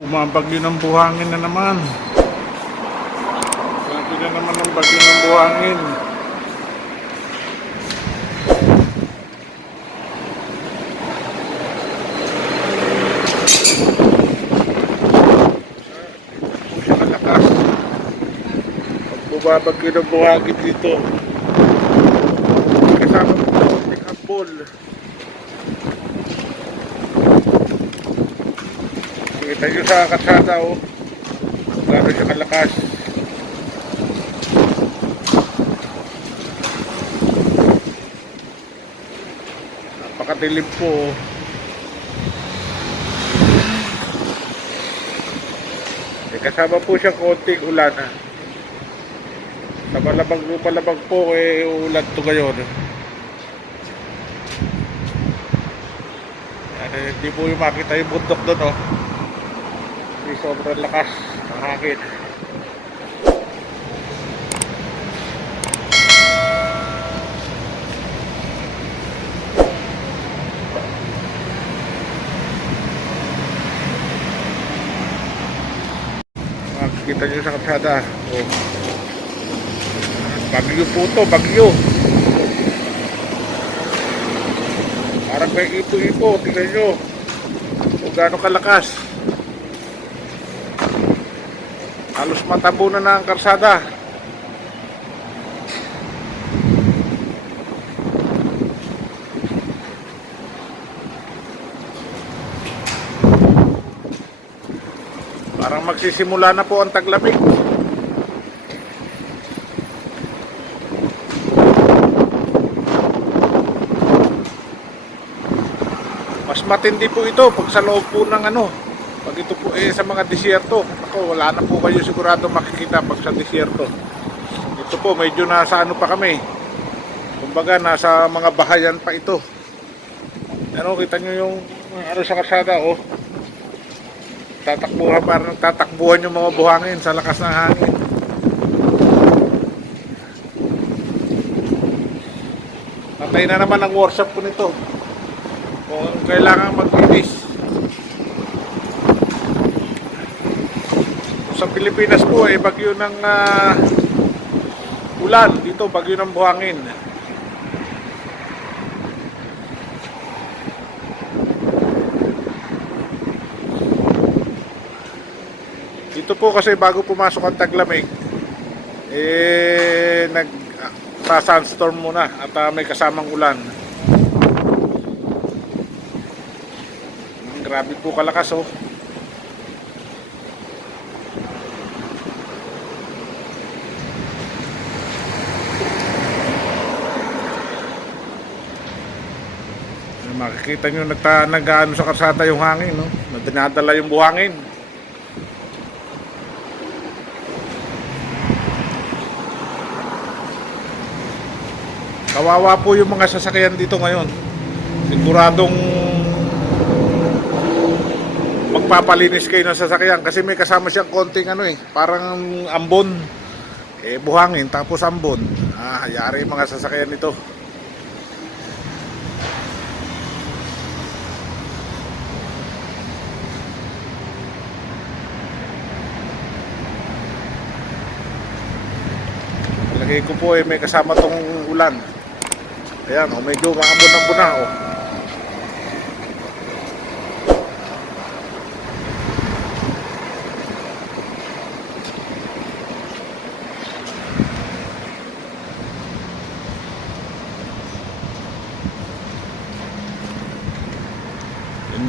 Bumabagyo ng buhangin na naman. Sabi na naman ng bagyo ng buhangin. Siya kalakas. Pag bumabagyo ng buhangin dito, kasama mo ito, may hambol. Kita nyo sa katsada, oh. Gano'n siya kalakas. Napakadilim po, oh. Kasama po siya konting ulan, ha. Sa malabag po, ulan to ngayon. Hindi po yung makita yung bundok doon, oh. Sobrang lakas ng hangin. Makikita nyo sa kalsada, oh. Bagyo po to, bagyo. Parang may ipo-ipo. Tingnan nyo kung gaano kalakas. Halos matabunan na ang karsada. Parang magsisimula na po ang taglamig. Mas matindi po ito pag sa loob po ng pag ito po sa mga disyerto. Ako, wala na po kayo sigurado makikita pag sa disyerto. Ito po medyo nasa pa kami. Kumbaga nasa mga bahayan pa ito. Kita nyo yung sa kalsada, oh. Tatakbuhan, parang tatakbuhan yung mga buhangin sa lakas ng hangin. Patay na naman ang workshop ko nito. Kung kailangan maglinis. Sa Pilipinas po bagyo ng ulan. Dito bagyo ng buhangin. Dito po kasi bago pumasok ang taglamig, nag-sunstorm muna at may kasamang ulan. Grabe po kalakas, oh. Makikita nyo nag-ano sa karsada yung hangin, no? Dinadala yung buhangin. Kawawa po yung mga sasakyan dito ngayon. Siguradong magpapalinis kayo ng sasakyan kasi may kasama siyang konting parang ambon. Buhangin tapos ambon. Hayari yung mga sasakyan nito. Lagay ko po may kasama tong ulan. Ayan, medyo maambon-ambon na, oh.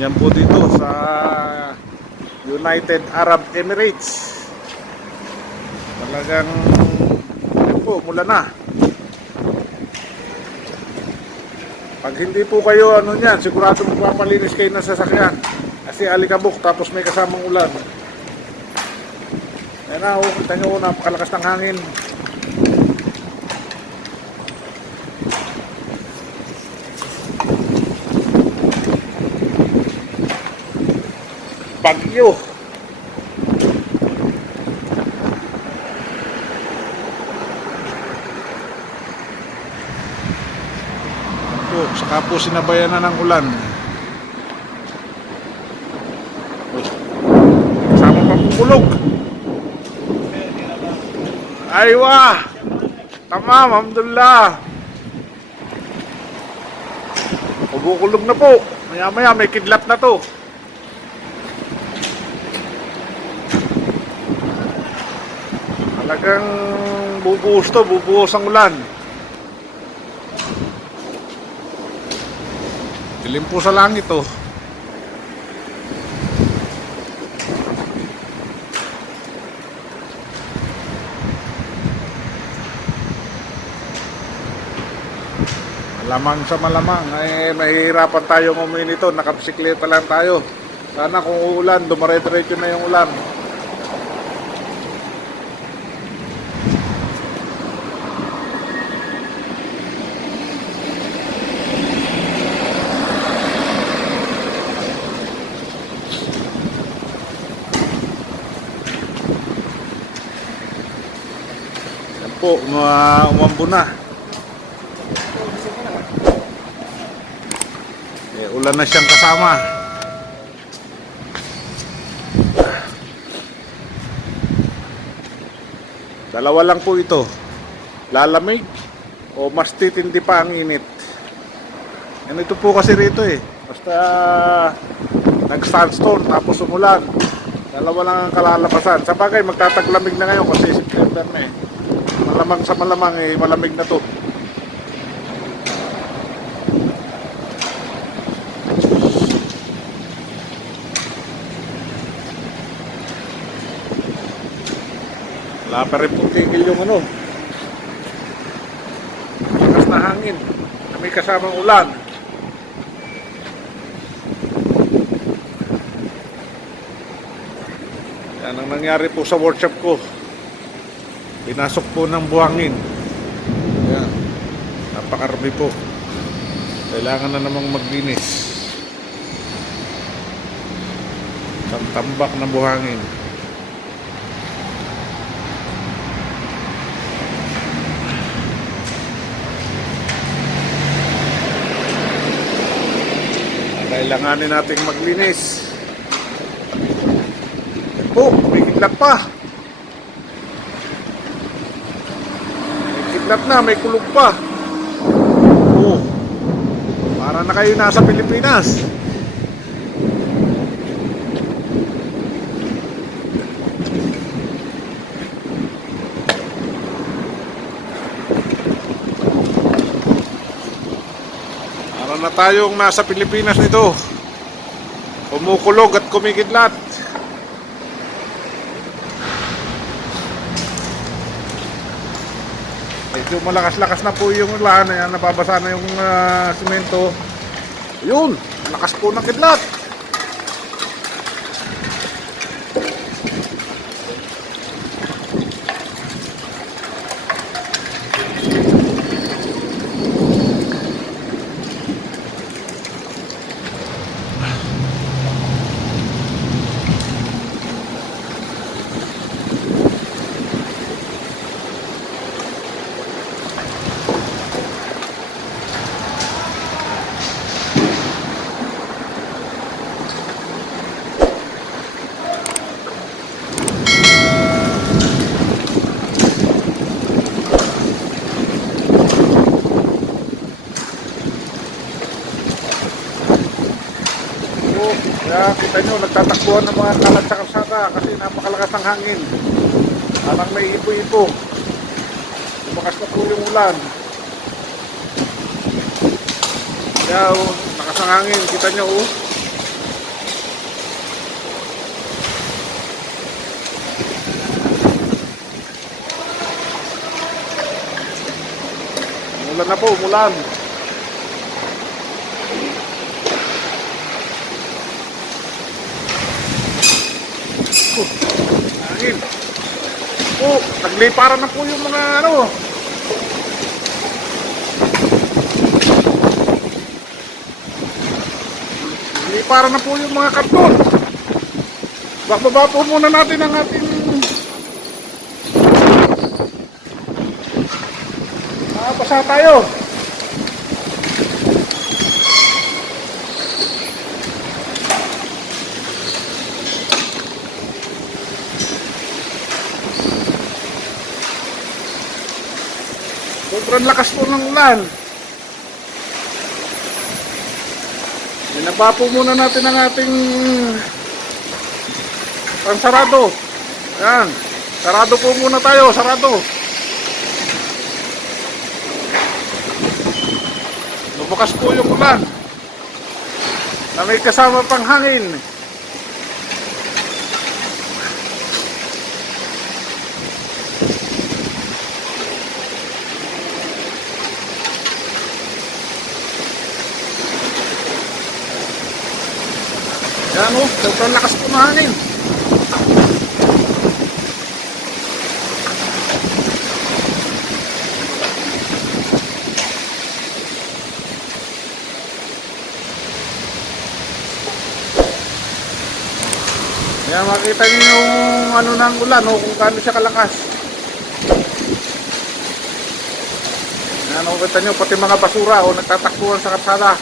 Yan po dito sa United Arab Emirates. Talagang mula na. Pag hindi po kayo sigurado magpapalinis kayo ng sasakyan kasi alikabok tapos may kasamang ulan. Ayan na, kita nyo, napakalakas ng hangin. Bagyo. Saka po sinabayan na ng ulan. kumukulog. Aywa! Tamam, alhamdulillah. Kumukulog na po. Maya-maya may kidlat na to. Talagang bubuhos ang ulan. Dilim po sa langit oh. Malamang sa malamang ay mahihirapan tayong umuwi nito. Nakabisikleta lang tayo. Sana kung uulan, dumare-diretso na yung ulan. Yan po, umambo na. Ulan na siyang kasama. Dalawa lang po ito. Lalamig o mas titindi pa ang init. Yan ito po kasi rito eh. Basta nag-sandstorm tapos umulan. Dalawa lang ang kalalabasan. Sa bagay magtataglamig na ngayon kasi September na eh. Malamang sa malamang eh, malamig na to. Wala pa rin pong tigil yung ano. Lakas na hangin. May kasamang ulan. Yan ang nangyari po sa workshop ko. Pinasok po ng buhangin. Yan. Napakarami po. Kailangan na namang maglinis. Isang tambak na buhangin. Kailanganin nating maglinis. Po, may kidlat pa. May kidlat na, may kulog pa. Oh, para na kayo nasa Pilipinas. Na tayong nasa Pilipinas nito. Kumukulog at kumikidlat. Medyo malakas-lakas na po yung ulan. Ayan, nababasa na yung simento. Yun, lakas po ng kidlat. Kaya kita nyo, nagtatakbuhan ng mga kalat sa kalsada kasi napakalakas ng hangin. Parang may ipo-ipo. Lumakas na po yung ulan. Kaya lakas ng hangin, kita nyo oh. Umulan na po, umulan. Hangin. Oh, nagliparan na po yung mga ano. Nagliparan na po yung mga karton. Bababa po muna natin ang ating basa tayo. Sobrang lakas po ng ulan. Binaba po muna natin ang ating pansarado. Ayan. Sarado po muna tayo. Sarado. Lumakas po yung ulan. Na may kasama pang hangin. Yan o, sobrang lakas po ng hangin. Yan, makita niyo yung ano ng ulan o kung gaano siya kalakas. Yan, makita niyo pati mga basura o nagtatakbuhan sa kalsada.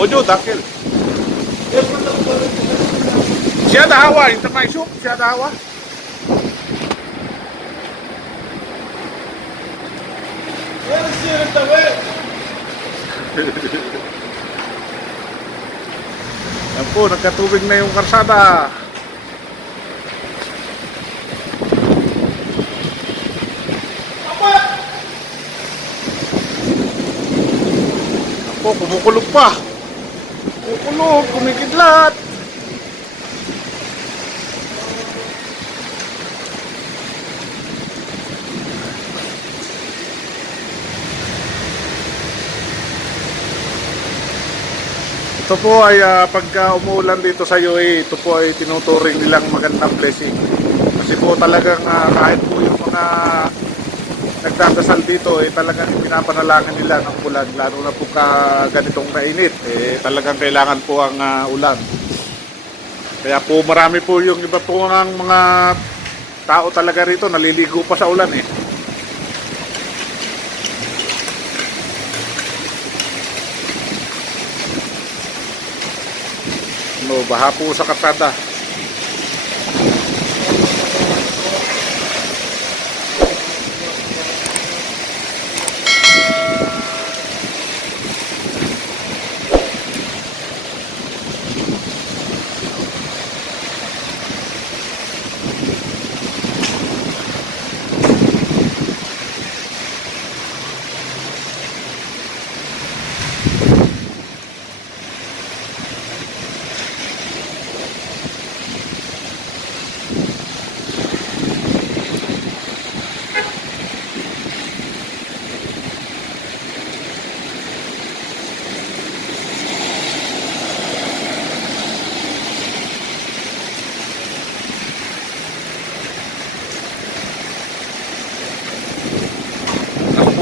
Mojo dakil. Siya dahawa, yung tamay soup, siya dahawa. Yan po, nagkatubig na yung karsada. Yan po, kumukulog pa. Kumukulog, kumikidlat. Ito po ay pagka umuulan dito sa UAE, ito po ay tinuturing nilang magandang blessing. Kasi po talagang kahit po yung mga nagdadasal dito, talagang pinapanalangin nila ng ulan. Lalo na po ganitong mainit, talagang kailangan po ang ulan. Kaya po marami po yung iba po ng mga tao talaga rito, naliligo pa sa ulan eh. No, baha po sa kalsada.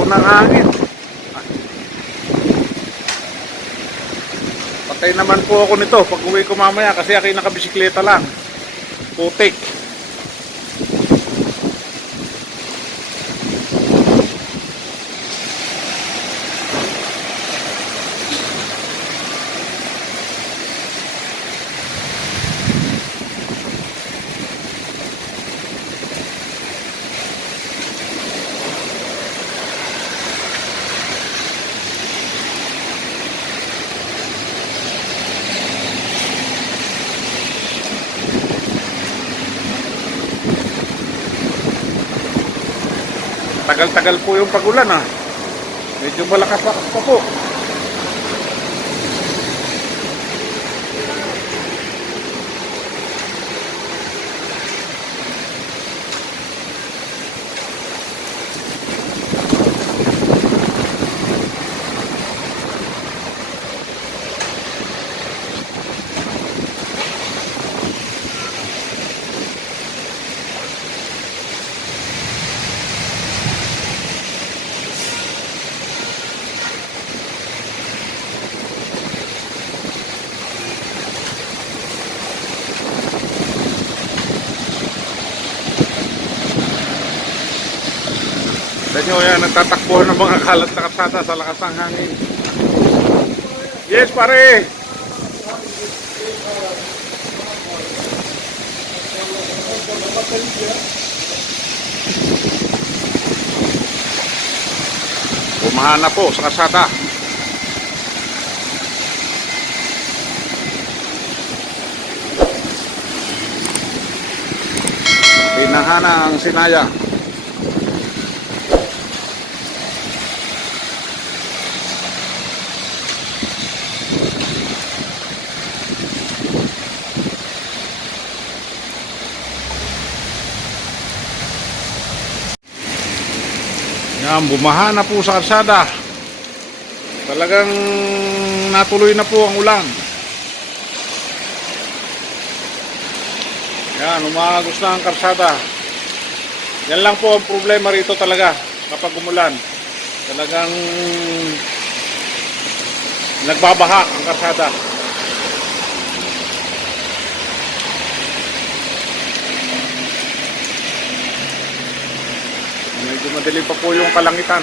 Ng hangin. Patay naman po ako nito pag uwi ko mamaya kasi ako'y nakabisikleta lang. Putik. Tagal-tagal po yung pagulan ah. Medyo malakas-lakas pa po. Tignan nyo yan, nagtatakbo ng mga kalat na kalsada sa lakas ng hangin. Yes, pare! Bumahan na po sa kalsada. Pinahana ang Sinaya. Yan, bumaha na po sa kalsada. Talagang natuloy na po ang ulan. Yan, umagos na ang kalsada. Yan lang po ang problema rito talaga kapag umulan. Talagang nagbabaha ang kalsada. Medyo madilim pa po yung kalangitan.